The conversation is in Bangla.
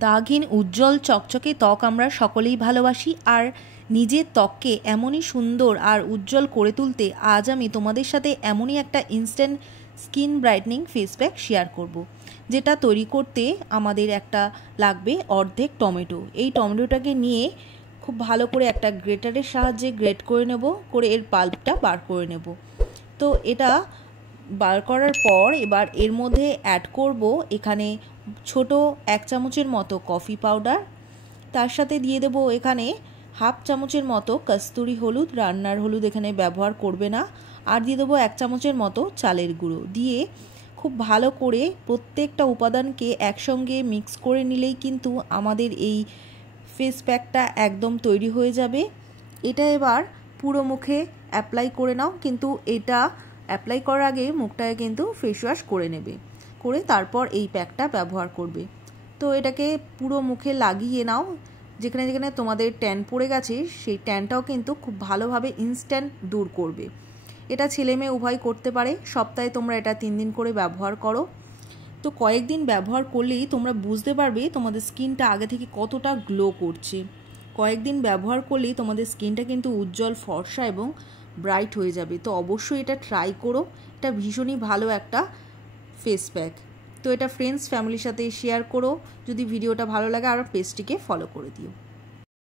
দাগহীন উজ্জ্বল চকচকে ত্বক আমরা সকলেই ভালোবাসি, আর নিজের ত্বককে এমনই সুন্দর আর উজ্জ্বল করে তুলতে আজ আমি তোমাদের সাথে এমনই একটা instant skin brightening face pack share করব, যেটা তৈরি করতে আমাদের একটা লাগবে অর্ধেক টমেটো। এই টমেটোটাকে নিয়ে খুব ভালো করে একটা গ্রেটারের সাহায্যে গ্রেট করে নেব, করে এর পাল্পটা বার করে নেব। তো এটা বার করার পর এবার এর মধ্যে অ্যাড করব এখানে ছোট 1 চামচের মতো কফি পাউডার, তার সাথে দিয়ে দেব এখানে হাফ চামচের মতো কস্তুরি হলুদ, রান্নার হলুদ এখানে ব্যবহার করবে না, আর দিয়ে দেবো 1 চামচের মতো চালের গুঁড়ো। দিয়ে খুব ভালো করে প্রত্যেকটা উপাদানকে একসঙ্গে মিক্স করে নিলেই কিন্তু আমাদের এই ফেস প্যাকটা একদম তৈরি হয়ে যাবে। এটা এবার পুরো মুখে অ্যাপ্লাই করে নাও, কিন্তু এটা অ্যাপ্লাই করার আগে মুখটাকে কিন্তু ফেস ওয়াশ করে নেবে, করে তারপর এই প্যাকটা ব্যবহার করবে। তো এটাকে পুরো মুখে লাগিয়ে নাও, যেখানে যেখানে তোমাদের ট্যান পড়ে গেছে সেই ট্যানটাও কিন্তু খুব ভালোভাবে ইনস্ট্যান্ট দূর করবে। এটা ছেলে মেয়ে উভয় করতে পারে। সপ্তাহে তোমরা এটা 3 দিন করে ব্যবহার করো। তো কয়েকদিন ব্যবহার করলেই তোমরা বুঝতে পারবে তোমাদের স্কিনটা আগে থেকে কতটা গ্লো করছে। কয়েকদিন ব্যবহার করলেই তোমাদের স্কিনটা কিন্তু উজ্জ্বল, ফর্সা এবং ব্রাইট হয়ে যাবে। তো অবশ্যই এটা ট্রাই করো। এটা ভীষণই ভালো একটা ফেস প্যাক। তো এটা ফ্রেন্ডস ফ্যামিলির সাথে শেয়ার করো। যদি ভিডিওটা ভালো লাগে আর পেজটিকে ফলো করে দিও।